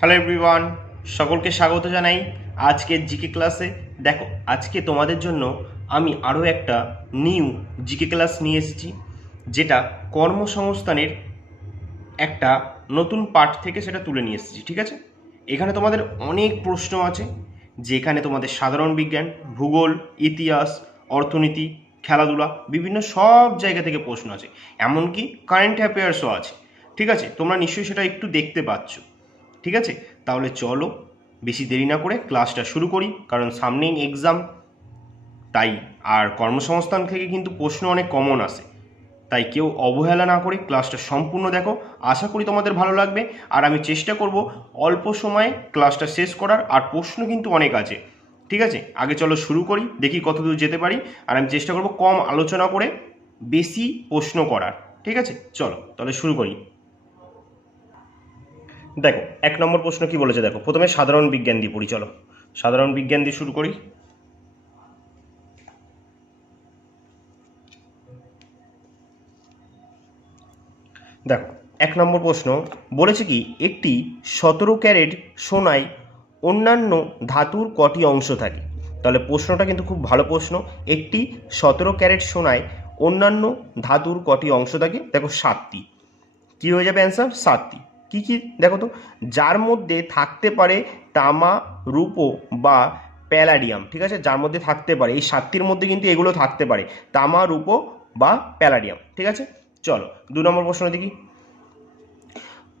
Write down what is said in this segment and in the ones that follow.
Hello everyone সকলকে স্বাগত জানাই আজকের জিকে ক্লাসে। দেখো, আজকে তোমাদের জন্য আমি আরও একটা নিউ জিকে ক্লাস নিয়ে এসেছি, যেটা কর্মসংস্থানের একটা নতুন পার্ট থেকে সেটা তুলে নিয়ে এসেছি, ঠিক আছে? এখানে তোমাদের অনেক প্রশ্ন আছে, যেখানে তোমাদের সাধারণ বিজ্ঞান, ভূগোল, ইতিহাস, অর্থনীতি, খেলাধুলা, বিভিন্ন সব জায়গা থেকে প্রশ্ন আছে। এমনকি কারেন্ট অ্যাফেয়ার্সও আছে, ঠিক আছে? তোমরা নিশ্চয়ই সেটা একটু দেখতে পাচ্ছ। ঠিক আছে? তাহলে চলো, বেশি দেরি না করে ক্লাসটা শুরু করি, কারণ সামনেই এক্সাম তাই, আর কর্মসংস্থান থেকে কিন্তু প্রশ্ন অনেক কমন আসে। তাই কেউ অবহেলা না করে ক্লাসটা সম্পূর্ণ দেখো। আশা করি তোমাদের ভালো লাগবে, আর আমি চেষ্টা করব অল্প সময়ে ক্লাসটা শেষ করার, আর প্রশ্ন কিন্তু অনেক আছে। ঠিক আছে? আগে চলো শুরু করি, দেখি কতদূর যেতে পারি, আর আমি চেষ্টা করব কম আলোচনা করে বেশি প্রশ্ন করার। ঠিক আছে? চলো, তাহলে শুরু করি। দেখো, এক নম্বর প্রশ্ন কি বলেছে? দেখো, প্রথমে সাধারণ বিজ্ঞান দিয়ে পড়ি, চলো। সাধারণ বিজ্ঞান দিয়ে শুরু করি। দেখো, এক নম্বর প্রশ্ন বলেছে কি, একটি সতেরো ক্যারেট সোনায় অন্যান্য ধাতুর কটি অংশ থাকে? তাহলে প্রশ্নটা কিন্তু খুব ভালো প্রশ্ন। একটি সতেরো ক্যারেট সোনায় অন্যান্য ধাতুর কটি অংশ থাকে? দেখো, সাতটি। কী হয়ে যাবে অ্যান্সার সাতটি। কী কী? দেখো তো, যার মধ্যে থাকতে পারে তামা, রূপো বা প্যালাডিয়াম, ঠিক আছে? যার মধ্যে থাকতে পারে, এই সাতটির মধ্যে কিন্তু এগুলো থাকতে পারে, তামা, রূপো বা প্যালাডিয়াম, ঠিক আছে? চলো, দু নম্বর প্রশ্ন দেখি।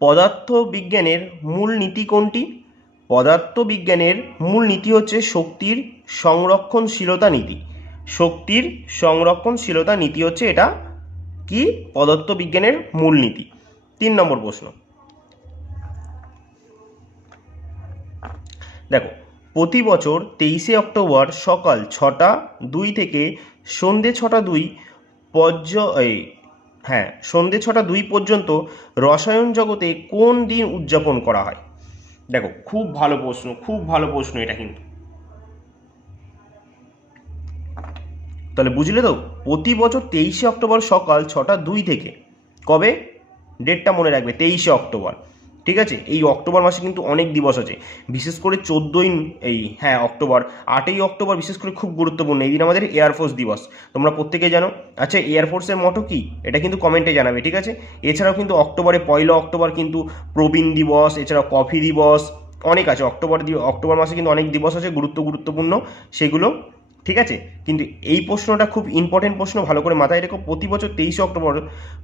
পদার্থ বিজ্ঞানের মূল নীতি কোনটি? পদার্থ বিজ্ঞানের মূল নীতি হচ্ছে শক্তির সংরক্ষণশীলতা নীতি। শক্তির সংরক্ষণশীলতা নীতি হচ্ছে এটা কি? পদার্থ বিজ্ঞানের মূল নীতি। তিন নম্বর প্রশ্ন। দেখো, প্রতি বছর তেইশে অক্টোবর সকাল ছটা দুই থেকে সন্ধে ছটা দুই পর্য হ্যাঁ সন্ধে ছটা দুই পর্যন্ত রসায়ন জগতে কোন দিন উদযাপন করা হয়? দেখো, খুব ভালো প্রশ্ন, খুব ভালো প্রশ্ন এটা কিন্তু। তাহলে বুঝলে তো? প্রতি বছর তেইশে অক্টোবর সকাল ছটা দুই থেকে। কবে? ডেটটা মনে রাখবে, তেইশে অক্টোবর। ঠিক আছে? এই অক্টোবর মাসে কিন্তু অনেক দিবস আছে। বিশেষ করে চোদ্দোই এই হ্যাঁ অক্টোবর। আটই অক্টোবর বিশেষ করে খুব গুরুত্বপূর্ণ। এই দিন আমাদের এয়ারফোর্স দিবস। তোমরা প্রত্যেকে জানো? আচ্ছা এয়ারফোর্সের মতো কি? এটা কিন্তু কমেন্টে জানাবে, ঠিক আছে? এছাড়াও কিন্তু অক্টোবরে পয়লা অক্টোবর কিন্তু প্রবীণ দিবস, এছাড়াও কফি দিবস, অনেক আছে। অক্টোবর অক্টোবর মাসে কিন্তু অনেক দিবস আছে, গুরুত্ব গুরুত্বপূর্ণ সেগুলো, ঠিক আছে? কিন্তু এই প্রশ্নটা খুব ইম্পর্টেন্ট প্রশ্ন, ভালো করে মাথায় রেখো। প্রতি বছর তেইশে অক্টোবর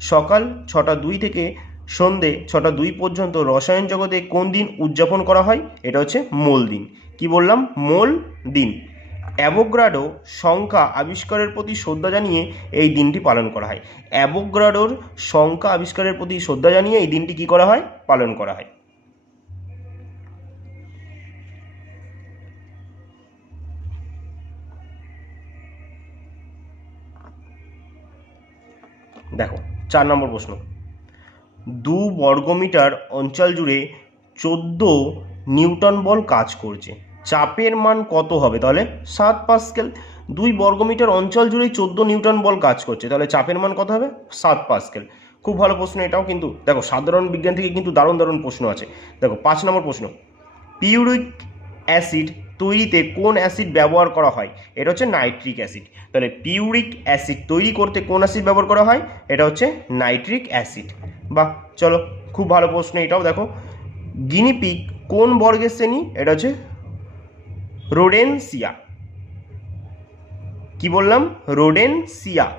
সকাল ছটা দুই থেকে সন্ধে ছটা দুই পর্যন্ত রসায়ন জগতে কোন দিন উদযাপন করা হয়? এটা হচ্ছে মোল দিন। কি বললাম? মোল দিন। অ্যাভোগ্রাডো সংখ্যা আবিষ্কারের প্রতি শ্রদ্ধা জানিয়ে এই দিনটি পালন করা হয়। অ্যাভোগ্রাডোর সংখ্যা আবিষ্কারের প্রতি শ্রদ্ধা জানিয়ে এই দিনটি কি করা হয়? পালন করা হয়। দেখো, চার নম্বর প্রশ্ন। দু বর্গমিটার অঞ্চল জুড়ে চোদ্দ নিউটন বল কাজ করছে। চাপের মান কত হবে তাহলে? সাত পাস্কেল। দুই বর্গমিটার অঞ্চল জুড়েই চোদ্দ নিউটন বল কাজ করছে। তাহলে চাপের মান কত হবে? সাত পাস্কেল। খুব ভালো প্রশ্ন, এটাও কিন্তু, দেখো, সাধারণ বিজ্ঞান থেকে কিন্তু দারুণ দারুণ প্রশ্ন আছে। দেখো, পাঁচ নম্বর প্রশ্ন। পিউরিক অ্যাসিড তৈরিতে কোন অ্যাসিড ব্যবহার করা হয়? এটা হচ্ছে নাইট্রিক অ্যাসিড। তাহলে পিউরিক অ্যাসিড তৈরি করতে কোন অ্যাসিড ব্যবহার করা হয়? এটা হচ্ছে নাইট্রিক অ্যাসিড। বাহ, চলো, খুব ভালো প্রশ্ন এটাও দেখো। গিনিপিক কোন বর্গের শ্রেণি? এটা হচ্ছে রোডেনসিয়া। কি বললাম? রোডেনসিয়া।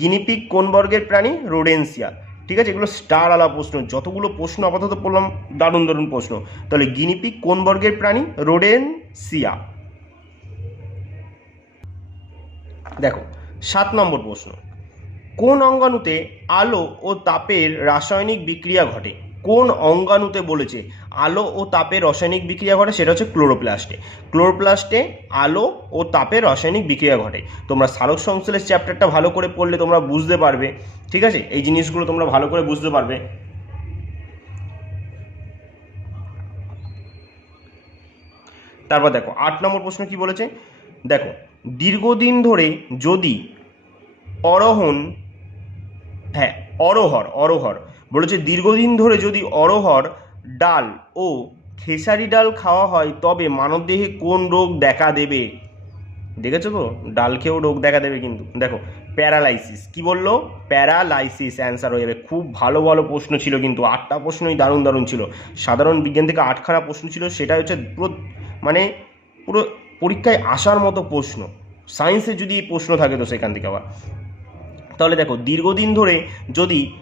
গিনিপিক কোন বর্গের প্রাণী? রোডেনসিয়া। ঠিক আছে? এগুলো স্টার আলা প্রশ্ন। যতগুলো প্রশ্ন আপাতত পড়লাম, দারুণ দারুণ প্রশ্ন। তাহলে গিনিপিক কোন বর্গের প্রাণী? রোডেন সিয়া। দেখো, সাত নম্বর প্রশ্ন। কোন অঙ্গাণুতে আলো ও তাপের রাসায়নিক বিক্রিয়া ঘটে? কোন অঙ্গাণুতে বলেছে? আলো ও তাপে রাসায়নিক বিক্রিয়া ঘটে, সেটা হচ্ছে ক্লোরোপ্লাস্টে। ক্লোরোপ্লাস্টে আলো ও তাপের রাসায়নিক বিক্রিয়া ঘটে। তোমরা সালোক সংশ্লেষ চ্যাপ্টারটা ভালো করে পড়লে তোমরা বুঝতে পারবে। ঠিক আছে? এই জিনিসগুলো তোমরা ভালো করে বুঝতে পারবে। তারপর দেখো, আট নম্বর প্রশ্ন কি বলেছে? দেখো, দীর্ঘদিন ধরে যদি অরোহণ হ্যাঁ অরোহর অরোহর বলেছে, দীর্ঘদিন ধরে যদি অরোহর ডাল ও খেসারি ডাল খাওয়া হয়, তবে মানবদেহে কোন রোগ দেখা দেবে? দেখেছ তো? ডাল খেয়েও রোগ দেখা দেবে কিন্তু। দেখো, প্যারালাইসিস। কি বলল? প্যারালাইসিস অ্যান্সার হয়ে যাবে। খুব ভালো ভালো প্রশ্ন ছিল কিন্তু, আটটা প্রশ্নই দারুণ দারুণ ছিল। সাধারণ বিজ্ঞান থেকে আটখানা প্রশ্ন ছিল, সেটা হচ্ছে পুরো মানে পুরো পরীক্ষায় আসার মতো প্রশ্ন। সায়েন্সে যদি প্রশ্ন থাকে তো সেখান থেকে আবার। তাহলে দেখো, দীর্ঘদিন ধরে যদি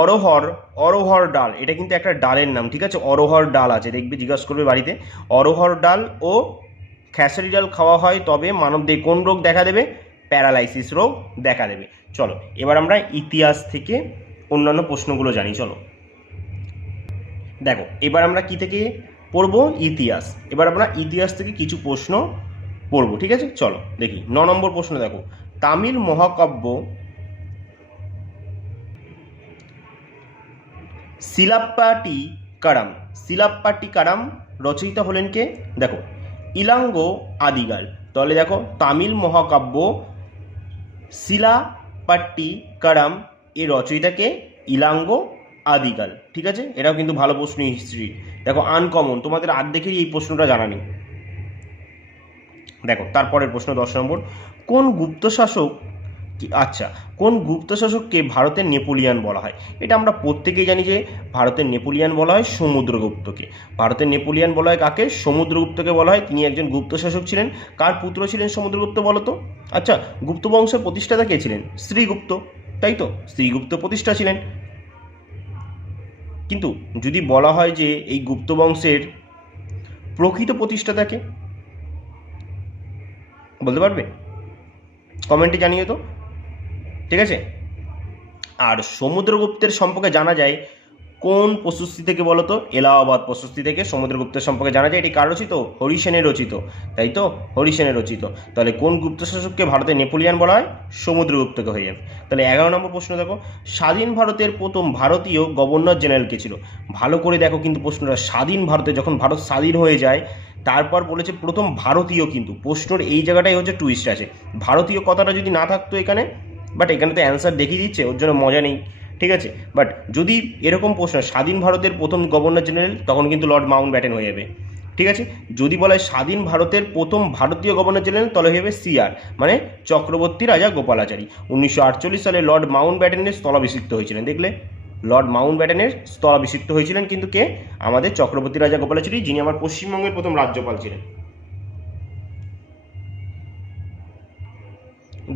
অরহর অরহর ডাল, এটা কিন্তু একটা ডালের নাম, ঠিক আছে? অরহর ডাল আছে, দেখবে, জিজ্ঞাসা করবে বাড়িতে। অরহর ডাল ও খেসারি ডাল খাওয়া হয়, তবে মানবদেহে কোন রোগ দেখা দেবে? প্যারালাইসিস রোগ দেখা দেবে। চলো, এবার আমরা ইতিহাস থেকে অন্যান্য প্রশ্নগুলো জানি, চলো। দেখো, এবার আমরা কি থেকে পড়ব? ইতিহাস। এবার আমরা ইতিহাস থেকে কিছু প্রশ্ন পড়ব, ঠিক আছে? চলো, দেখি, ন নম্বর প্রশ্ন দেখো। তামিল মহাকাব্য সিলাপ্পাটি কারাম। সিলাপ্পাটি কারাম রচয়িতা হলেন কে? দেখো, ইলাঙ্গ আদিগাল তাহলে দেখো, তামিল মহাকাব্য শিলাপাট্টি কারাম এর রচয়িতাকে ইলাঙ্গ আদিগাল ঠিক আছে? এটাও কিন্তু ভালো প্রশ্ন হিস্ট্রি দেখো আনকমন তোমাদের আর্ধেকেরই এই প্রশ্নটা জানা নেই। দেখো, তারপরের প্রশ্ন দশ নম্বর। কোন গুপ্ত শাসক আচ্ছা কোন গুপ্ত শাসককে ভারতের নেপোলিয়ান বলা হয়? এটা আমরা প্রত্যেকেই জানি যে ভারতের নেপোলিয়ান বলা হয় সমুদ্রগুপ্তকে। ভারতের নেপোলিয়ান বলা হয় কাকে? সমুদ্রগুপ্তকে বলা হয়। তিনি একজন গুপ্ত শাসক ছিলেন। কার পুত্র ছিলেন সমুদ্রগুপ্ত বলো তো? আচ্ছা গুপ্ত বংশের প্রতিষ্ঠাতা কে ছিলেন? শ্রীগুপ্ত। তাই তো? শ্রীগুপ্ত প্রতিষ্ঠা ছিলেন। কিন্তু যদি বলা হয় যে এই গুপ্ত বংশের প্রকৃত প্রতিষ্ঠাতাকে বলতে পারবে? কমেন্টে জানিয়ে তো ঠিক আছে? আর সমুদ্রগুপ্তের সম্পর্কে জানা যায়, কোন প্রশস্তি থেকে বলো তো? এলাহাবাদ প্রশস্তি থেকে সমুদ্রগুপ্তের সম্পর্কে জানা যায়, এটি কার রচিত? হরিসেনের রচিত। তাই তো? হরিসেনের রচিত। তাহলে কোন গুপ্ত শাসককে ভারতের নেপোলিয়ান বলা হয়? সমুদ্রগুপ্তকে হয়ে যাবে। তাহলে এগারো নম্বর প্রশ্ন দেখো। স্বাধীন ভারতের প্রথম ভারতীয় গভর্নর জেনারেল কে ছিল? ভালো করে দেখো কিন্তু প্রশ্নটা। স্বাধীন ভারতে যখন ভারত স্বাধীন হয়ে যায়, তারপর বলেছে প্রথম ভারতীয় কিন্তু। প্রশ্নর এই জায়গাটাই হচ্ছে টুইস্ট আছে। ভারতীয় কথাটা যদি না থাকতো এখানে বাট এখানে তো অ্যান্সার দেখিয়ে দিচ্ছে, ওর জন্য মজা নেই, ঠিক আছে? বাট যদি এরকম প্রশ্ন, স্বাধীন ভারতের প্রথম গভর্নর জেনারেল তখন কিন্তু লর্ড মাউন্ট ব্যাটেন হয়ে যাবে, ঠিক আছে? যদি বলা হয় স্বাধীন ভারতের প্রথম ভারতীয় গভর্নর জেনারেল তাহলে হয়ে যাবে সিআর মানে চক্রবর্তী রাজা গোপালাচারী। উনিশশো আটচল্লিশ সালে লর্ড মাউন্ট ব্যাটেনের স্থলাভিষিক্ত হয়েছিলেন, দেখলে? লর্ড মাউন্ট ব্যাটেনের স্থলাভিষিক্ত হয়েছিলেন কিন্তু কে? আমাদের চক্রবর্তী রাজা গোপালাচারী, যিনি আমার পশ্চিমবঙ্গের প্রথম রাজ্যপাল ছিলেন।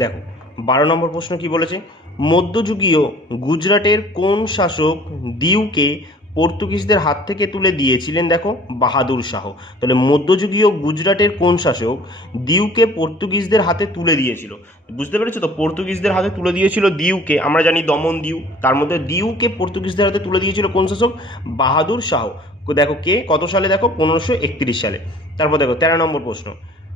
দেখো বারো নম্বর প্রশ্ন কি বলেছে? মধ্যযুগীয় গুজরাটের কোন শাসক দিউকে পর্তুগিজদের হাত থেকে তুলে দিয়েছিলেন দেখো? বাহাদুর শাহ। তাহলে মধ্যযুগীয় গুজরাটের কোন শাসক দিউকে পর্তুগিজদের হাতে তুলে দিয়েছিল? বুঝতে পেরেছ তো? পর্তুগিজদের হাতে তুলে দিয়েছিল দিউকে। আমরা জানি দমন দিউ। তার মধ্যে দিউকে পর্তুগিজদের হাতে তুলে দিয়েছিল কোন শাসক? বাহাদুর শাহ। দেখো কে? কত সালে দেখো? পনেরোশো সালে। তারপর দেখো, তেরো নম্বর প্রশ্ন।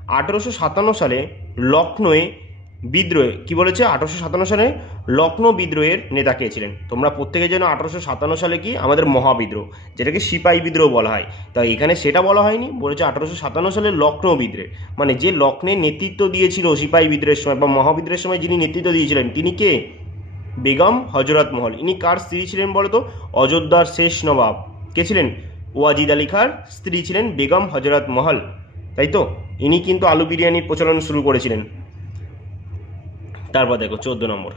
আঠেরোশো সাতান্ন সালে লখনৌয়ে বিদ্রোহে, কি বলেছে? আঠারোশো সাতান্ন সালে লখনৌ বিদ্রোহের নেতা কে ছিলেন? তোমরা প্রত্যেকে যেন আঠারোশো সাতান্ন সালে কি? আমাদের মহাবিদ্রোহ, যেটাকে সিপাহী বিদ্রোহ বলা হয়। তাই এখানে সেটা বলা হয়নি, বলেছে আঠারোশো সাতান্ন সালে লখনৌ বিদ্রোহ। মানে যে লখনৌয়ে নেতৃত্ব দিয়েছিল সিপাহী বিদ্রোহের সময় বা মহাবিদ্রোহের সময় যিনি নেতৃত্ব দিয়েছিলেন, তিনি কে? বেগম হজরত মহল। ইনি কার স্ত্রী ছিলেন বলতো? অযোধ্যার শেষ নবাব। কে ছিলেন? ওয়াজিদ আলী খার স্ত্রী ছিলেন বেগম হজরত মহল। তাই তো? ইনি কিন্তু আলু বিরিয়ানির প্রচলন শুরু করেছিলেন। তারপর দেখো চোদ্দ নম্বর।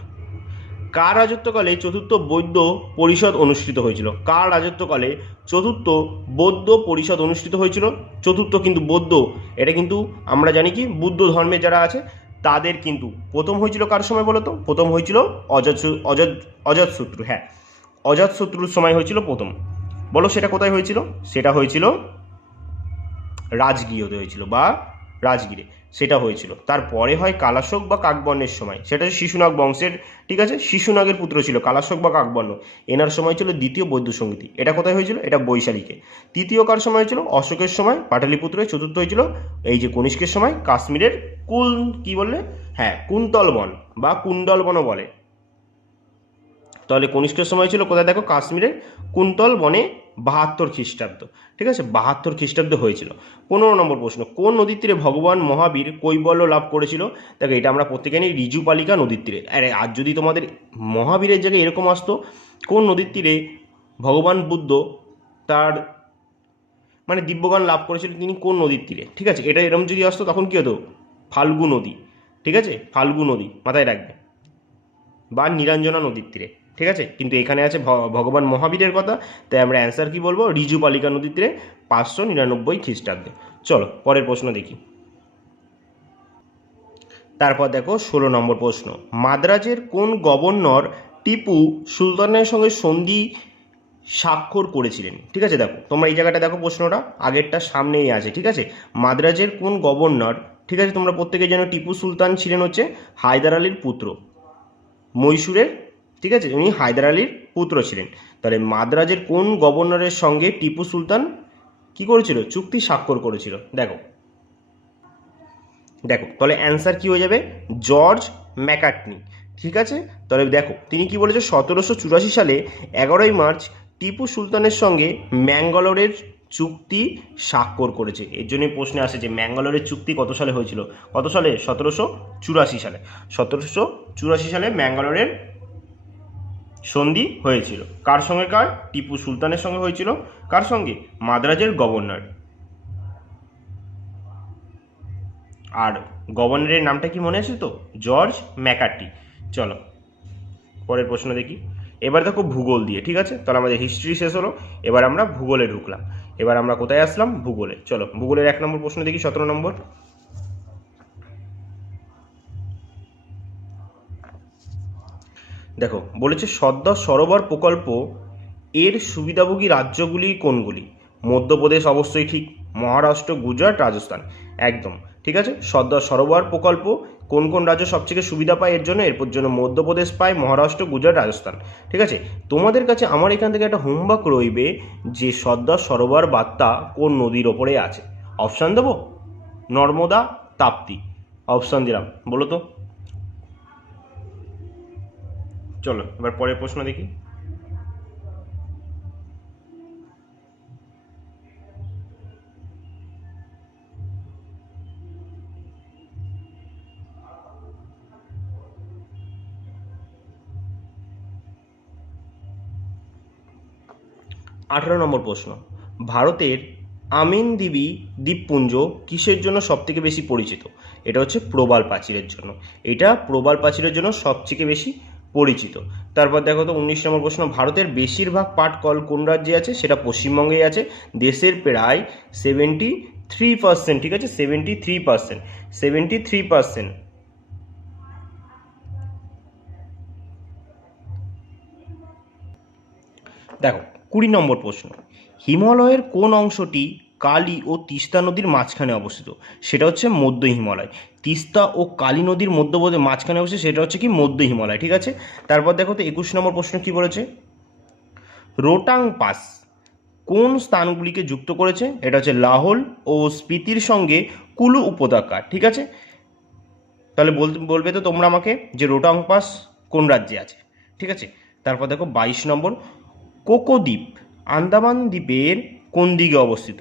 কার রাজত্বকালে চতুর্থ বৌদ্ধ পরিষদ অনুষ্ঠিত হয়েছিল? কার রাজত্বকালে চতুর্থ বৌদ্ধ পরিষদ অনুষ্ঠিত হয়েছিল? চতুর্থ কিন্তু বৌদ্ধ এটা কিন্তু আমরা জানি কি? বুদ্ধ ধর্মে যারা আছে, তাদের কিন্তু প্রথম হয়েছিল কার সময় বলো তো প্রথম হয়েছিল অজাত অজাত অজাতশত্রু হ্যাঁ। অজাতশত্রুর সময় হয়েছিল প্রথম। বলো সেটা কোথায় হয়েছিল? সেটা হয়েছিল রাজগৃহতে হয়েছিল বা রাজগিরে। সেটা হয়েছিল। তারপরে হয় কালাশোক বা কাকবর্ণের সময়। সেটা শিশুনাগ বংশের, ঠিক আছে? শিশুনাগের পুত্র ছিল কালাশোক বা কাকবর্ণ। এনার সময় ছিল দ্বিতীয় বৌদ্ধ সঙ্গীতি এটা কোথায় হয়েছিল? এটা বৈশালীকে। তৃতীয় কার সময় হয়েছিল? অশোকের সময়। পাটালিপুত্রের চতুর্থ হয়েছিল এই যে কনিষ্কের সময়, কাশ্মীরের কুল, কি বললে? হ্যাঁ কুন্তলবন বা কুণ্ডলবনও বলে। তাহলে কনিষ্কের সময় ছিল কোথায়? দেখো কাশ্মীরের কুন্তল বনে বাহাত্তর খ্রিস্টাব্দ। ঠিক আছে? বাহাত্তর খ্রিস্টাব্দ হয়েছিল। পনেরো নম্বর প্রশ্ন, কোন নদীর তীরে ভগবান মহাবীর কৈবল্য লাভ করেছিল? দেখো, এটা আমরা প্রত্যেকে জানি রিজুপালিকা নদীর তীরে। আরে, আজ যদি তোমাদের মহাবীরের জায়গায় এরকম আসতো, কোন নদীর তীরে ভগবান বুদ্ধ তার মানে দিব্যজ্ঞান লাভ করেছিল তিনি কোন নদীর তীরে? ঠিক আছে? এটা এরম যদি আসতো, তখন কী হতো? ফাল্গু নদী ঠিক আছে? ফাল্গু নদী মাথায় রাখবে। বা নিরঞ্জনা নদীর তীরে। ঠিক আছে? কিন্তু এখানে আছে ভগবান মহাবীরের কথা, তাই আমরা অ্যান্সার কি বলব? রিজু বালিকা নদীর তীরে পাঁচশো নিরানব্বই খ্রিস্টাব্দে। চলো, পরের প্রশ্ন দেখি। তারপর দেখো, ষোলো নম্বর প্রশ্ন। মাদ্রাজের কোন গভর্নর টিপু সুলতানের সঙ্গে সন্ধি স্বাক্ষর করেছিলেন? ঠিক আছে, দেখো, তোমরা এই জায়গাটা দেখো প্রশ্নটা, আগেরটা সামনেই আছে, ঠিক আছে? মাদ্রাজের কোন গভর্নর, ঠিক আছে, তোমরা প্রত্যেকে যেন টিপু সুলতান ছিলেন হচ্ছে হায়দার আলীর পুত্র, মহীশূরের ঠিক আছে? উনি হায়দার আলীর পুত্র ছিলেন। তাহলে মাদ্রাজের কোন গভর্নরের সঙ্গে টিপু সুলতান কি করেছিল? চুক্তি স্বাক্ষর করেছিল। দেখো। দেখো, তাহলে অ্যান্সার কি হয়ে যাবে? জর্জ ম্যাকার্টনি ঠিক আছে? তাহলে দেখো, তিনি কি বলেছে? সতেরোশো চুরাশি সালে এগারোই মার্চ টিপু সুলতানের সঙ্গে ম্যাঙ্গালোরের চুক্তি স্বাক্ষর করেছে। এর জন্যই প্রশ্নে আসে যে ম্যাঙ্গালোরের চুক্তি কত সালে হয়েছিল? কত সালে? সতেরোশো চুরাশি সালে। সতেরোশো চুরাশি সালে ম্যাঙ্গালোরের সন্ধি হয়েছিল। কার সঙ্গে কার? টিপু সুলতানের সঙ্গে হয়েছিল। কার সঙ্গে? মাদ্রাজের গভর্নর। আর গভর্নরের নামটা কি মনে আছে তো? জর্জ ম্যাকার্টি চলো, পরের প্রশ্ন দেখি। এবার দেখো ভূগোল দিয়ে, ঠিক আছে? তাহলে আমাদের হিস্ট্রি শেষ হলো। এবার আমরা ভূগোলে ঢুকলাম। এবার আমরা কোথায় আসলাম? ভূগোলে। চলো, ভূগোলের এক নম্বর প্রশ্ন দেখি, সতেরো নম্বর। দেখো, বলেছে সর্দার সরোবর প্রকল্প এর সুবিধাভোগী রাজ্যগুলি কোনগুলি? মধ্যপ্রদেশ অবশ্যই ঠিক, মহারাষ্ট্র, গুজরাট, রাজস্থান। একদম, ঠিক আছে? সর্দার সরোবর প্রকল্প কোন কোন রাজ্য সবথেকে সুবিধা পায় এর জন্য? এরপর জন্য মধ্যপ্রদেশ পায়, মহারাষ্ট্র, গুজরাট, রাজস্থান। ঠিক আছে? তোমাদের কাছে আমার এখান থেকে একটা হোমওয়ার্ক রইবে যে সর্দার সরোবর বার্তা কোন নদীর ওপরে আছে। অপশান দেবো? নর্মদা তাপ্তি অপশান দিলাম। বলো তো। চলো, এবার পরের প্রশ্ন দেখি। আঠারো নম্বর প্রশ্ন। ভারতের আমিনদ্বীপী দ্বীপপুঞ্জ কিসের জন্য সবথেকে বেশি পরিচিত? এটা হচ্ছে প্রবাল প্রাচীরের জন্য। এটা প্রবাল প্রাচীরের জন্য সবথেকে বেশি পরিচিত। তারপর দেখো তো উনিশ নম্বর প্রশ্ন, ভারতের বেশিরভাগ পাট কল কোন রাজ্যে আছে? সেটা পশ্চিমবঙ্গেই আছে। দেশের প্রায় সেভেন্টি থ্রি পার্সেন্ট ঠিক আছে? Seventy three percent seventy three percent দেখো, কুড়ি নম্বর প্রশ্ন, হিমালয়ের কোন অংশটি কালী ও তিস্তা নদীর মাঝখানে অবস্থিত। সেটা হচ্ছে মধ্য হিমালয়। তিস্তা ও কালী নদীর মধ্যবর্তী মাঝখানে অবস্থিত, সেটা হচ্ছে কি মধ্য হিমালয়, ঠিক আছে? তারপর দেখো তো একুশ নম্বর প্রশ্ন কি বলেছে? রোটাং পাস কোন স্থানগুলিকে যুক্ত করেছে? এটা হচ্ছে লাহোল ও স্পিতির সঙ্গে কুলু উপত্যকা, ঠিক আছে? তাহলে বলবে তো তোমরা আমাকে যে রোটাং পাস কোন রাজ্যে আছে, ঠিক আছে? তারপর দেখো বাইশ নম্বর কোকো দ্বীপ আন্দামান দ্বীপের কোন দিকে অবস্থিত?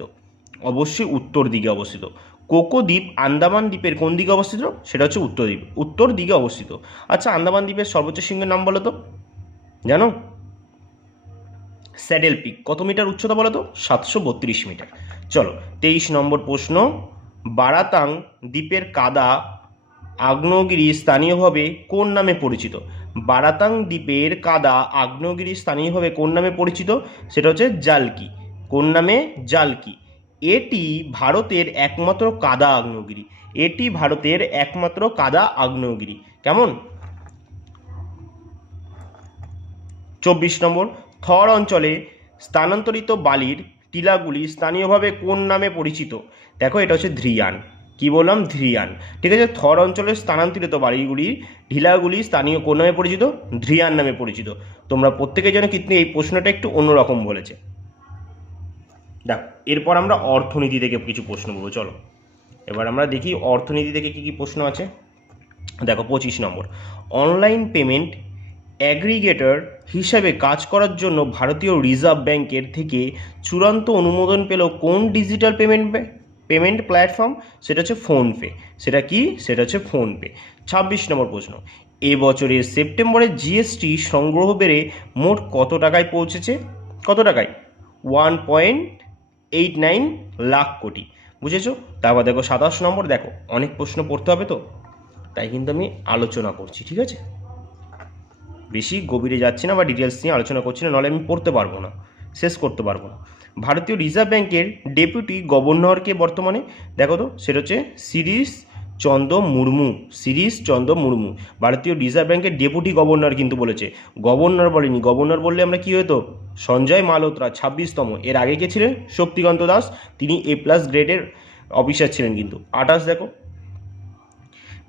অবশ্যই উত্তর দিকে অবস্থিত। কোকো দ্বীপ আন্দামান দ্বীপের কোন দিকে অবস্থিত? সেটা হচ্ছে উত্তর দ্বীপ। উত্তর দিকে অবস্থিত। আচ্ছা আন্দামান দ্বীপের সর্বোচ্চ সিংহের নাম বলো তো। জানো? Saddle pick. কত মিটার উচ্চতা বলো তো? সাতশো বত্রিশ মিটার। চলো, তেইশ নম্বর প্রশ্ন। বারাতাং দ্বীপের কাদা আগ্নেয়গিরি স্থানীয়ভাবে কোন নামে পরিচিত? বারাতাং দ্বীপের কাদা আগ্নেয়গিরি স্থানীয়ভাবে কোন নামে পরিচিত? সেটা হচ্ছে জালকি। কোন নামে? জালকি। এটি ভারতের একমাত্র কাদা আগ্নেয়গিরি। এটি ভারতের একমাত্র কাদা আগ্নেয়গিরি। কেমন? চব্বিশ নম্বর, থর অঞ্চলে স্থানান্তরিত বালির টিলাগুলি স্থানীয়ভাবে কোন নামে পরিচিত? দেখো, এটা হচ্ছে ধ্রিয়ান কি বললাম? ধ্রিয়ান ঠিক আছে, থর অঞ্চলের স্থানান্তরিত বাড়িগুলি ঢিলাগুলি স্থানীয় কোন নামে পরিচিত? ধ্রিয়ান নামে পরিচিত। তোমরা প্রত্যেকে যেন কিন্তু এই প্রশ্নটা একটু অন্যরকম বলেছে। দেখ এরপর আমরা অর্থনীতি থেকে কিছু প্রশ্ন বলব চলো। এবার আমরা দেখি অর্থনীতি থেকে কী কী প্রশ্ন আছে। দেখো, পঁচিশ নম্বর। অনলাইন পেমেন্ট অ্যাগ্রিগেটর হিসাবে কাজ করার জন্য ভারতীয় রিজার্ভ ব্যাংকের থেকে চূড়ান্ত অনুমোদন পেল কোন ডিজিটাল পেমেন্ট পেমেন্ট প্ল্যাটফর্ম, সেটা হচ্ছে ফোনপে। সেটা কি? সেটা হচ্ছে ফোনপে। ছাব্বিশ নম্বর প্রশ্ন। এবছরের সেপ্টেম্বরে জিএসটি সংগ্রহ বেড়ে মোট কত টাকায় পৌঁছেছে? কত টাকায়? One point eight nine lakh crore. বুঝেছ? তারপর দেখো সাতাশ নম্বর, দেখো, অনেক প্রশ্ন পড়তে হবে তো? তাই কিন্তু আমি আলোচনা করছি, ঠিক আছে? বেশি গভীরে যাচ্ছি না বা ডিটেলস নিয়ে আলোচনা করছি না, নাহলে আমি পড়তে পারব না, শেষ করতে পারব না। ভারতীয় রিজার্ভ ব্যাংকের ডেপুটি গভর্নরকে বর্তমানে? দেখো তো, সেটা হচ্ছে শিরিষ চন্দ্র মুর্মু শিরিষ চন্দ্র মুর্মু। ভারতীয় রিজার্ভ ব্যাংকের ডেপুটি গভর্নর কিন্তু বলেছে। গভর্নর বলেনি। গভর্নর বললে আমরা কী হতো? সঞ্জয় মালোত্রা ছাব্বিশতম। এর আগে কে ছিলেন? শক্তিকান্ত দাস। তিনি এ প্লাস গ্রেডের অফিসার ছিলেন কিন্তু। আঠাশ দেখো।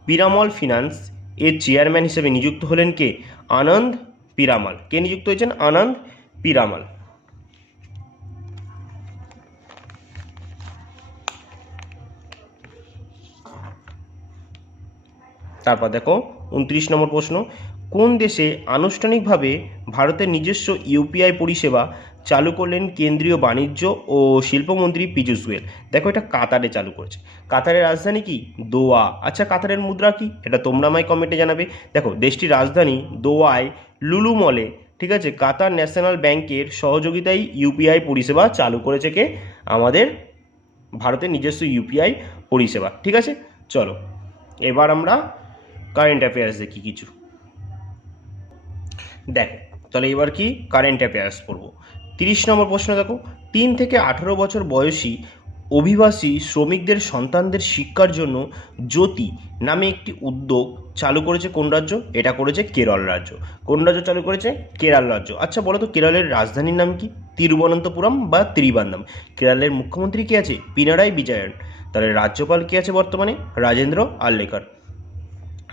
পিরামল ফিনান্স এর চেয়ারম্যান হিসেবে নিযুক্ত হলেন কে? আনন্দ পিরামাল। কে নিযুক্ত হয়েছেন? আনন্দ পিরামাল। তারপর দেখো, উনত্রিশ নম্বর প্রশ্ন, কোন দেশে আনুষ্ঠানিকভাবে ভারতের নিজস্ব ইউপিআই পরিষেবা চালু করলেন কেন্দ্রীয় বাণিজ্য ও শিল্পমন্ত্রী পীযূষ গোয়েল? দেখো এটা কাতারে চালু করেছে। কাতারের রাজধানী কি? দোয়া। আচ্ছা কাতারের মুদ্রা কি? এটা তোমরা আমায় কমেন্টে জানাবে। দেখো, দেশটির রাজধানী দোয়ায় লুলু মলে, ঠিক আছে, কাতার ন্যাশনাল ব্যাংকের সহযোগিতায় ইউপিআই পরিষেবা চালু করেছে কে? আমাদের ভারতের নিজস্ব ইউপিআই পরিষেবা, ঠিক আছে? চলো, এবার আমরা কারেন্ট অ্যাফেয়ার্স দেখি কিছু। দেখো, তাহলে এবার কি কারেন্ট অ্যাফেয়ার্স পড়ব। তিরিশ নম্বর প্রশ্ন দেখো, তিন থেকে আঠেরো বছর বয়সী অভিবাসী শ্রমিকদের সন্তানদের শিক্ষার জন্য জ্যোতি নামে একটি উদ্যোগ চালু করেছে কোন রাজ্য? এটা করেছে কেরল রাজ্য। কোন রাজ্য চালু করেছে? কেরল রাজ্য। আচ্ছা বলো তো, কেরলের রাজধানীর নাম কি? তিরুবনন্তপুরম বা ত্রিবান্দম। কেরলের মুখ্যমন্ত্রী কে আছে? পিনারাই বিজয়ন। তাহলে রাজ্যপাল কে আছে বর্তমানে? রাজেন্দ্র আর্লেকার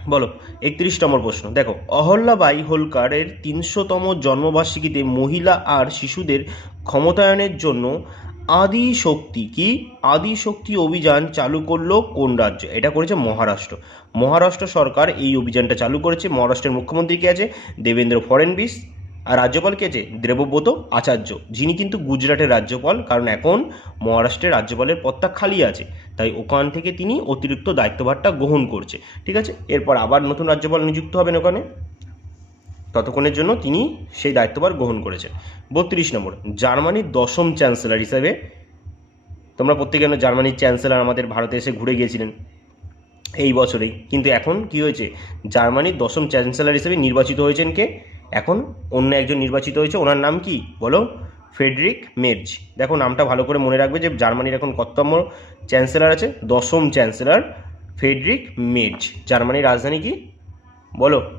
বলো একত্রিশ নম্বর প্রশ্ন। দেখো, অহল্যাবাই হোলকারের তিনশোতম জন্মবার্ষিকীতে মহিলা আর শিশুদের ক্ষমতায়নের জন্য আদি শক্তি কি? আদি শক্তি অভিযান চালু করল কোন রাজ্য? এটা করেছে মহারাষ্ট্র। মহারাষ্ট্র সরকার এই অভিযানটা চালু করেছে। মহারাষ্ট্রের মুখ্যমন্ত্রী কে আছে? দেবেন্দ্র আর রাজ্যপাল কে আছে দেবব্রত আচার্য। যিনি কিন্তু গুজরাটের রাজ্যপাল, কারণ এখন মহারাষ্ট্রের রাজ্যপালের পদটা খালি আছে। তাই ওখান থেকে তিনি অতিরিক্ত দায়িত্বভারটা গ্রহণ করছে। ঠিক আছে? এরপর আবার নতুন রাজ্যপাল নিযুক্ত হবেন ওখানে। ততক্ষণের জন্য তিনি সেই দায়িত্বভার গ্রহণ করেছেন। বত্রিশ নম্বর, জার্মানির দশম চ্যান্সেলর হিসেবে তোমরা প্রত্যেকে জার্মানির চ্যান্সেলর আমাদের ভারতে এসে ঘুরে গিয়েছিলেন এই বছরেই। কিন্তু এখন কি হয়েছে? জার্মানির দশম চ্যান্সেলর হিসেবে নির্বাচিত হয়েছেন কে? এখন অন্য একজন নির্বাচিত হয়েছে, ওনার নাম কি? বলো, ফেডরিক মের্জ। দেখো, নামটা ভালো করে মনে রাখবে যে জার্মানির এখন কতম চ্যান্সেলর আছে? দশম চ্যান্সেলর ফেডরিক মের্জ। জার্মানির রাজধানী কি? বলো।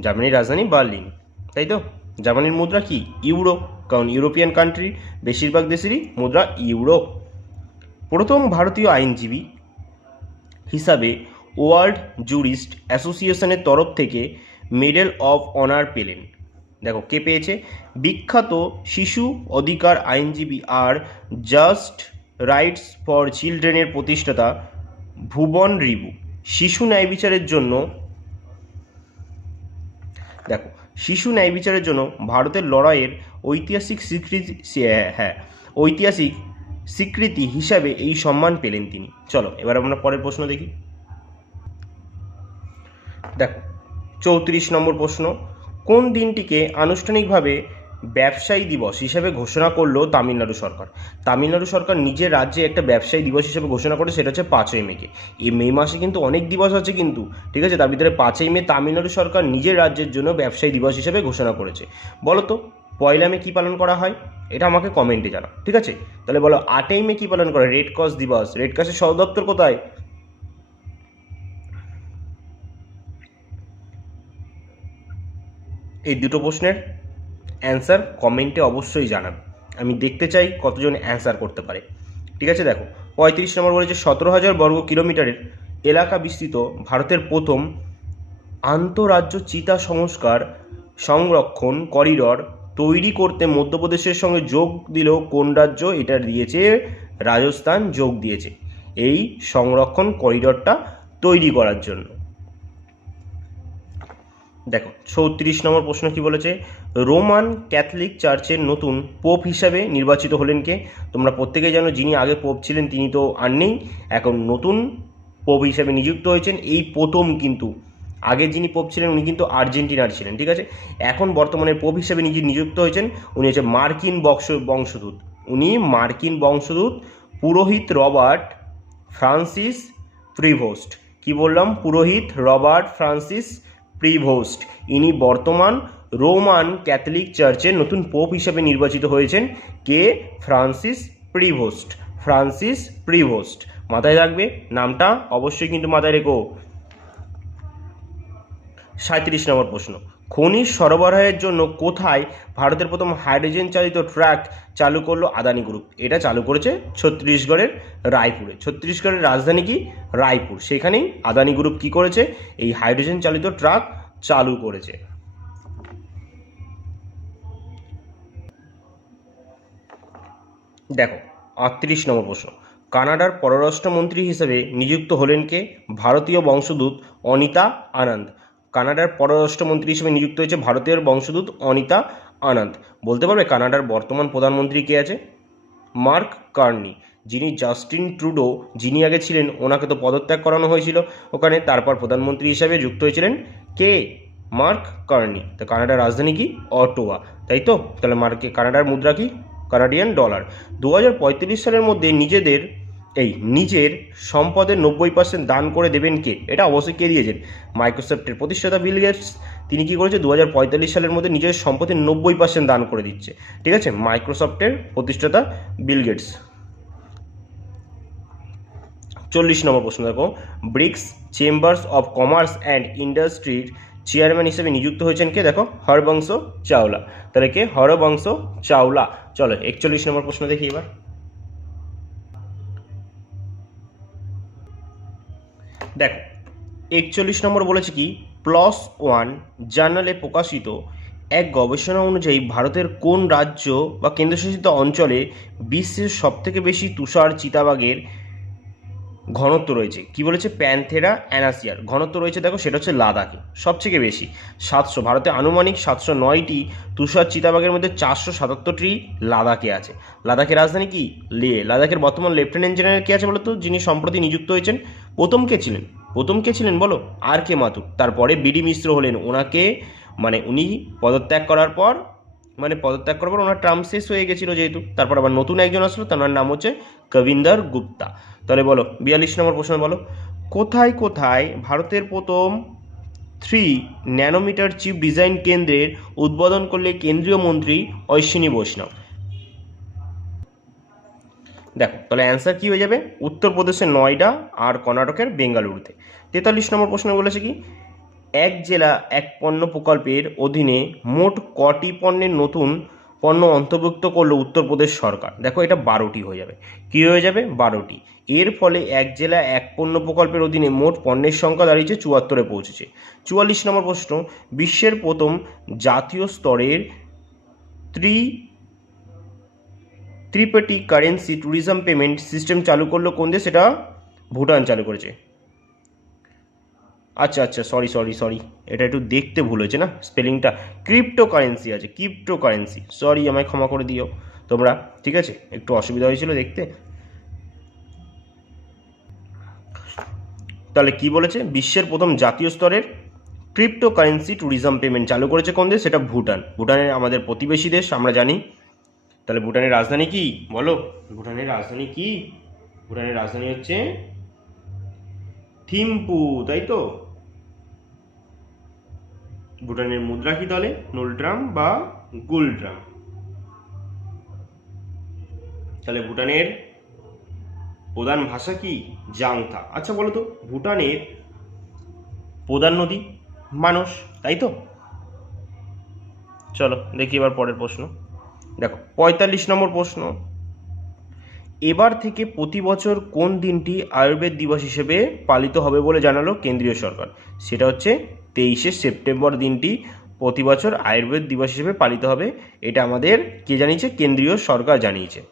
জার্মানির রাজধানী বার্লিন। তাই তো? জার্মানির মুদ্রা কি? ইউরো। কারণ ইউরোপিয়ান কান্ট্রি বেশিরভাগ দেশেরই মুদ্রা ইউরো। প্রথম ভারতীয় আইনজীবী হিসাবে ওয়ার্ল্ড জুরিস্ট অ্যাসোসিয়েশনের তরফ থেকে মেডেল অফ অনার পেলেন। দেখো, কে পেয়েছে? বিখ্যাত শিশু অধিকার আইনজীবী আর জাস্ট রাইটস ফর চিলড্রেনের প্রতিষ্ঠাতা ভুবন রিবু। শিশু ন্যায় বিচারের জন্য, দেখো, শিশু ন্যায় বিচারের জন্য ভারতের লড়াইয়ের ঐতিহাসিক স্বীকৃতি হ্যাঁ ঐতিহাসিক স্বীকৃতি হিসাবে এই সম্মান পেলেন তিনি। চলো, এবার আমরা পরের প্রশ্ন দেখি। দেখো চৌত্রিশ নম্বর প্রশ্ন, কোন দিনটিকে আনুষ্ঠানিকভাবে ব্যবসায়ী দিবস হিসেবে ঘোষণা করল তামিলনাড়ু সরকার? তামিলনাড়ু সরকার নিজের রাজ্যে একটা ব্যবসায়ী দিবস হিসেবে ঘোষণা করে, সেটা হচ্ছে পাঁচই মেকে এই মে মাসে কিন্তু অনেক দিবস আছে কিন্তু, ঠিক আছে? তার ভিতরে পাঁচই মে তামিলনাড়ু সরকার নিজের রাজ্যের জন্য ব্যবসায়ী দিবস হিসেবে ঘোষণা করেছে। বলো তো, পয়লা মে কী পালন করা হয়? এটা আমাকে কমেন্টে জানা ঠিক আছে? তাহলে বলো, আটই মে কী পালন করা রেড ক্রস দিবস। রেড ক্রসের সদর দপ্তর কোথায়? এই দুটো প্রশ্নের অ্যান্সার কমেন্টে অবশ্যই জানান আমি দেখতে চাই কতজন অ্যান্সার করতে পারে। ঠিক আছে, দেখো, পঁয়ত্রিশ নম্বর বলেছে, সতেরো হাজার বর্গ কিলোমিটারের এলাকা বিস্তৃত ভারতের প্রথম আন্তঃরাজ্য চিতা সংস্কার সংরক্ষণ করিডর তৈরি করতে মধ্যপ্রদেশের সঙ্গে যোগ দিল কোন রাজ্য? এটা দিয়েছে রাজস্থান, যোগ দিয়েছে। এই সংরক্ষণ করিডরটা তৈরি করার জন্য। দেখো, চৌত্রিশ নম্বর প্রশ্ন কি বলেছে? রোমান ক্যাথলিক চার্চের নতুন পোপ হিসাবে নির্বাচিত হলেন কে? তোমরা প্রত্যেকেই জানো যিনি আগে পোপ ছিলেন, তিনি তো আর নেই। এখন নতুন পোপ হিসাবে নিযুক্ত হয়েছেন, এই প্রথম কিন্তু। আগে যিনি পোপ ছিলেন, উনি কিন্তু আর্জেন্টিনার ছিলেন, ঠিক আছে? এখন বর্তমানে পোপ হিসাবে নিজে নিযুক্ত হয়েছেন, উনি হচ্ছে মার্কিন বংশ, বংশদূত। উনি মার্কিন বংশদূত পুরোহিত রবার্ট ফ্রান্সিস প্রিভোস্ট কি বললাম? পুরোহিত রবার্ট ফ্রান্সিস প্রিভোস্ট। ইনি বর্তমান রোমান ক্যাথলিক চার্চের নতুন পোপ হিসেবে নির্বাচিত হয়েছেন। কে? Francis Prevost. Francis Prevost. মাথায় রাখবে, নামটা অবশ্যই কিন্তু মাথায় রেখো। সাঁত্রিশ নম্বর প্রশ্ন। খনিজ সরবরাহের জন্য কোথায় ভারতের প্রথম হাইড্রোজেন চালিত ট্রাক চালু করল আদানি গ্রুপ? এটা চালু করেছে ছত্তিশগড়ের রায়পুরে। ছত্তিশগড়ের রাজধানী কি? রায়পুর। সেখানেই আদানি গ্রুপ কি করেছে? এই হাইড্রোজেন চালিত ট্রাক চালু করেছে। দেখো, আটত্রিশ নম্বর প্রশ্ন। কানাডার পররাষ্ট্রমন্ত্রী হিসেবে নিযুক্ত হলেন কে? ভারতীয় বংশদূত অনিতা আনন্দ। কানাডার পররাষ্ট্রমন্ত্রী হিসেবে নিযুক্ত হয়েছে ভারতের বংশদূত অনিতা আনন্দ। বলতে পারবে কানাডার বর্তমান প্রধানমন্ত্রী কে আছে? মার্ক কার্নি, যিনি জাস্টিন ট্রুডো, যিনি আগে ছিলেন, ওনাকে তো পদত্যাগ করানো হয়েছিল। ওখানে তারপর প্রধানমন্ত্রী হিসাবে যুক্ত হয়েছিলেন কে? Mark Carney. তো কানাডার রাজধানী কি? অটোয়া। তাই তো? তাহলে মার্কে, কানাডার মুদ্রা কি? Canadian dollar. দু হাজার পঁয়ত্রিশ সালের মধ্যে নিজেদের এই নিজের সম্পদের নব্বই পার্সেন্ট দান করে দেবেন কে? এটা অবশ্যই কে দিয়েছেন? মাইক্রোসফটের প্রতিষ্ঠাতা বিল গেটস। তিনি কি করেছে? দু হাজার পঁয়তাল্লিশ সালের মধ্যে নিজের সম্পদের নব্বই পার্সেন্ট দান করে দিচ্ছে। ঠিক আছে? মাইক্রোসফটের প্রতিষ্ঠাতা বিল গেটস। চল্লিশ নম্বর প্রশ্ন দেখো। BRICS chambers of commerce and ইন্ডাস্ট্রির চেয়ারম্যান হিসেবে নিযুক্ত হয়েছেন কে? দেখো, হরবংশ চাওলা। তাহলে কে? হরবংশ চাওলা। চলো, একচল্লিশ নম্বর প্রশ্ন দেখি এবার। দেখো, একচল্লিশ নম্বর বলেছে কি প্লস ওয়ান জার্নালে প্রকাশিত এক গবেষণা অনুযায়ী ভারতের কোন রাজ্য বা কেন্দ্রশাসিত অঞ্চলে বিশ্বের সবথেকে বেশি তুষার চিতাবাঘের ঘনত্ব রয়েছে? কি বলেছে? প্যান্থেরা অ্যানাসিয়ার। ঘনত্ব রয়েছে দেখো, সেটা হচ্ছে লাদাখে, সবথেকে বেশি, সাতশো। ভারতে আনুমানিক সাতশো নয়টি তুষার চিতাবাঘের মধ্যে চারশো সাতাত্তরটি লাদাখে আছে। লাদাখের রাজধানী কি? লে, লাদাখের বর্তমান লেফটেন্যান্ট জেনারেল কে আছে বলতো? যিনি সম্প্রতি নিযুক্ত হয়েছেন প্রথম কে ছিলেন? প্রথম কে ছিলেন বলো? আর কে মাথুর তারপরে বিডি মিশ্র হলেন ওনাকে মানে উনি পদত্যাগ করার পর মানে পদত্যাগ করার পর ওনার টার্ম শেষ হয়ে গেছিল যেহেতু, তারপর আবার নতুন একজন আসলো, তার নাম হচ্ছে কবিন্দর গুপ্তা। তাহলে বলো, বিয়াল্লিশ নম্বর প্রশ্ন বলো। কোথায় কোথায় ভারতের প্রথম থ্রি ন্যানোমিটার চিপ ডিজাইন কেন্দ্রের উদ্বোধন করলে কেন্দ্রীয় মন্ত্রী অশ্বিনী বৈষ্ণব? দেখো, তাহলে অ্যান্সার কী হয়ে যাবে? উত্তরপ্রদেশের নয়ডা আর কর্ণাটকের বেঙ্গালুরুতে। তেতাল্লিশ নম্বর প্রশ্ন বলেছে কি? এক জেলা, এক পণ্য প্রকল্পের অধীনে মোট কটি পণ্যের নতুন পণ্য অন্তর্ভুক্ত করল উত্তরপ্রদেশ সরকার? দেখো, এটা বারোটি হয়ে যাবে। কী হয়ে যাবে? বারোটি। এর ফলে এক জেলা, এক পণ্য প্রকল্পের অধীনে মোট পণ্যের সংখ্যা দাঁড়িয়েছে চুয়াত্তরে পৌঁছেছে। চুয়াল্লিশ নম্বর প্রশ্ন, বিশ্বের প্রথম জাতীয় স্তরের ত্রি ত্রিপেটি কারেন্সি ট্যুরিজম পেমেন্ট সিস্টেম চালু করল কোন দেশ? সেটা ভুটান চালু করেছে। আচ্ছা আচ্ছা সরি সরি সরি এটা একটু দেখতে ভুল হয়েছে না? স্পেলিংটা ক্রিপ্টো কারেন্সি আছে ক্রিপ্টো কারেন্সি সরি আমায় ক্ষমা করে দিও তোমরা, ঠিক আছে? একটু অসুবিধা হয়েছিল দেখতে। তাহলে কি বলেছে? বিশ্বের প্রথম জাতীয় স্তরের ক্রিপ্টো কারেন্সি ট্যুরিজম পেমেন্ট চালু করেছে কোন দেশ? সেটা ভুটান। ভুটানের আমাদের প্রতিবেশী দেশ, আমরা জানি। তাহলে ভুটানের রাজধানী কি? বলো। ভুটানের রাজধানী কি? ভুটানের রাজধানী হচ্ছে থিম্পু, তাই তো? ভুটানের মুদ্রা কি তাহলে? নুলট্রাম বা গুলড্রাম তাহলে ভুটানের প্রধান ভাষা কি? জাংথা। আচ্ছা বলো তো, ভুটানের প্রধান নদী মানস, তাই তো? চলো, দেখি এবার পরের প্রশ্ন। দেখো, পঁয়তাল্লিশ নম্বর প্রশ্ন। এবার থেকে প্রতি বছর কোন দিনটি আয়ুর্বেদ দিবস হিসেবে পালিত হবে বলে জানালো কেন্দ্রীয় সরকার? সেটা হচ্ছে তেইশে সেপ্টেম্বর দিনটি প্রতি বছর আয়ুর্বেদ দিবস হিসেবে পালিত হবে। এটা আমাদের কে জানিয়েছে? কেন্দ্রীয় সরকার জানিয়েছে।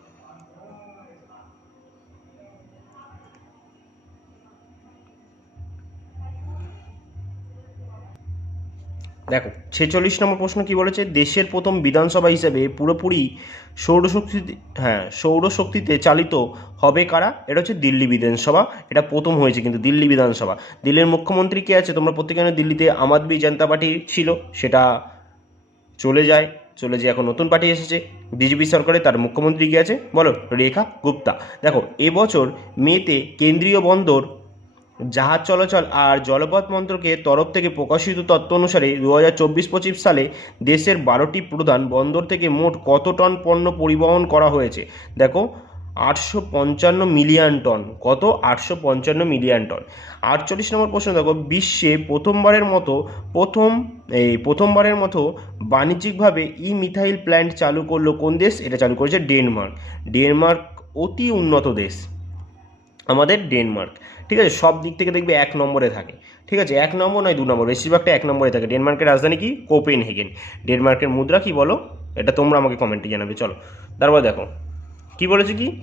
দেখো, ছেচল্লিশ নম্বর প্রশ্ন কি বলেছে? দেশের প্রথম বিধানসভা হিসেবে পুরোপুরি সৌরশক্তিতে হ্যাঁ সৌরশক্তিতে চালিত হবে কারা? এটা হচ্ছে দিল্লি বিধানসভা। এটা প্রথম হয়েছে কিন্তু দিল্লি বিধানসভা। দিল্লির মুখ্যমন্ত্রী কে আছে? তোমরা প্রত্যেকে দিল্লিতে আম আদমি জনতা পার্টি ছিল। সেটা চলে যায়, চলে যে এখন নতুন পার্টি এসেছে। বিজেপি সরকারে তার মুখ্যমন্ত্রী কে আছে? বলো, রেখা গুপ্তা। দেখো এবছর মেতে কেন্দ্রীয় বন্দর জাহাজ চলাচল আর জলপথ মন্ত্রকের তরফ থেকে প্রকাশিত তথ্য অনুসারে দু হাজার চব্বিশ পঁচিশ সালে দেশের বারোটি প্রধান বন্দর থেকে মোট কত টন পণ্য পরিবহন করা হয়েছে? দেখো, আটশো পঞ্চান্ন মিলিয়ন টন। কত? আটশো পঞ্চান্ন মিলিয়ন টন। আটচল্লিশ নম্বর প্রশ্ন, দেখো, বিশ্বে প্রথমবারের মতো, প্রথম, এই, প্রথমবারের মতো বাণিজ্যিকভাবে ই মিথাইল প্ল্যান্ট চালু করল কোন দেশ? এটা চালু করেছে ডেনমার্ক। ডেনমার্ক অতি উন্নত দেশ। আমাদের ডেনমার্ক। ঠিক আছে? সব দিক থেকে দেখবে এক নম্বরে থাকে। ঠিক আছে? এক নম্বর নয়, দু নম্বর। বেশিরভাগটা এক নম্বরে থাকে। ডেনমার্কের রাজধানী কি? কোপেন হেগেন ডেনমার্কের মুদ্রা কি বলো? এটা তোমরা আমাকে কমেন্টে জানাবে। চলো। তারপর দেখো। কি বলেছে কি?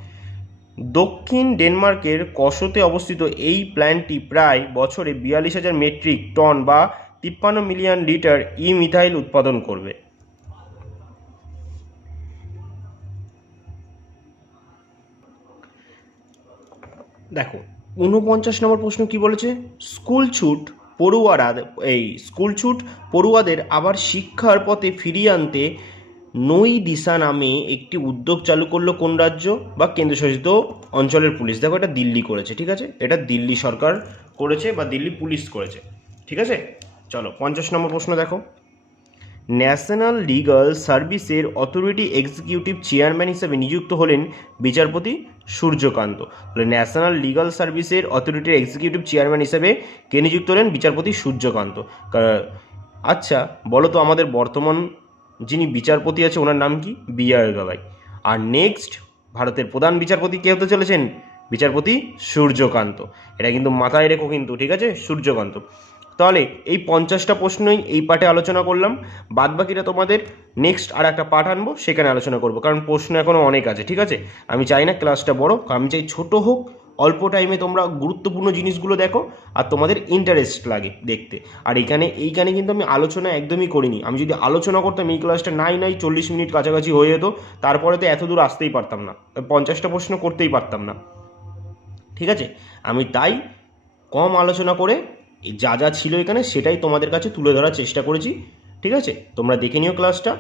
দক্ষিণ ডেনমার্কের কসোতে অবস্থিত এই প্ল্যান্টটি প্রায় বছরে বিয়াল্লিশ হাজার মেট্রিক টন বা তিপ্পান্ন মিলিয়ন লিটার ই মিথাইল উৎপাদন করবে। দেখো ঊনপঞ্চাশ নম্বর প্রশ্ন কি বলেছে? স্কুল ছুট পড়ুয়ারা এই স্কুল ছুট পড়ুয়াদের আবার শিক্ষার পথে ফিরিয়ে আনতে নই দিশা নামে একটি উদ্যোগ চালু করল কোন রাজ্য বা কেন্দ্রশাসিত অঞ্চলের পুলিশ। দেখো এটা দিল্লি করেছে, ঠিক আছে? এটা দিল্লি সরকার করেছে বা দিল্লি পুলিশ করেছে, ঠিক আছে? চলো, পঞ্চাশ নম্বর প্রশ্ন দেখো। ন্যাশনাল লিগাল সার্ভিসের অথরিটি এক্সিকিউটিভ চেয়ারম্যান হিসেবে নিযুক্ত হলেন বিচারপতি সূর্যকান্ত। তাহলে ন্যাশনাল লিগাল সার্ভিসের অথরিটির এক্সিকিউটিভ চেয়ারম্যান হিসেবে কে নিযুক্ত হলেন বিচারপতি সূর্যকান্ত। আচ্ছা বলো তো আমাদের বর্তমান যিনি বিচারপতি আছে, ওনার নাম কি? বি আর গাবাই আর নেক্সট, ভারতের প্রধান বিচারপতি কে হতে চলেছেন? বিচারপতি সূর্যকান্ত। এটা কিন্তু মাথায় রেখো কিন্তু, ঠিক আছে? সূর্যকান্ত। তাহলে এই পঞ্চাশটা প্রশ্নই এই পাঠে আলোচনা করলাম। বাদ বাকিটা তোমাদের নেক্সট আর একটা পাঠ আনব, সেখানে আলোচনা করব, কারণ প্রশ্ন এখনও অনেক আছে, ঠিক আছে? আমি চাই না ক্লাসটা বড়, আমি চাই ছোট হোক, অল্প টাইমে তোমরা গুরুত্বপূর্ণ জিনিসগুলো দেখো, আর তোমাদের ইন্টারেস্ট লাগে দেখতে। আর এখানে, এইখানে কিন্তু আমি আলোচনা একদমই করিনি। আমি যদি আলোচনা করতাম, এই ক্লাসটা নাই নাই, চল্লিশ মিনিট কাছাকাছি হয়ে যেত, তারপরে তো এত দূর আসতেই পারতাম না পঞ্চাশটা প্রশ্ন করতেই পারতাম না। ঠিক আছে? আমি তাই কম আলোচনা করে যা যা ছিল এখানে সেটাই তোমাদের কাছে তুলে ধরার চেষ্টা করেছি, ঠিক আছে? তোমরা দেখে নিও ক্লাসটা।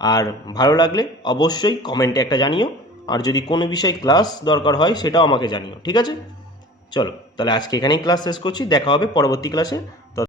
আর ভালো লাগলে অবশ্যই কমেন্টে একটা জানিও। আর যদি কোনো বিষয়ে ক্লাস দরকার হয় সেটাও আমাকে জানিও, ঠিক আছে? চলো, তাহলে আজকে এখানেই ক্লাস শেষ করছি, দেখা হবে পরবর্তী ক্লাসে।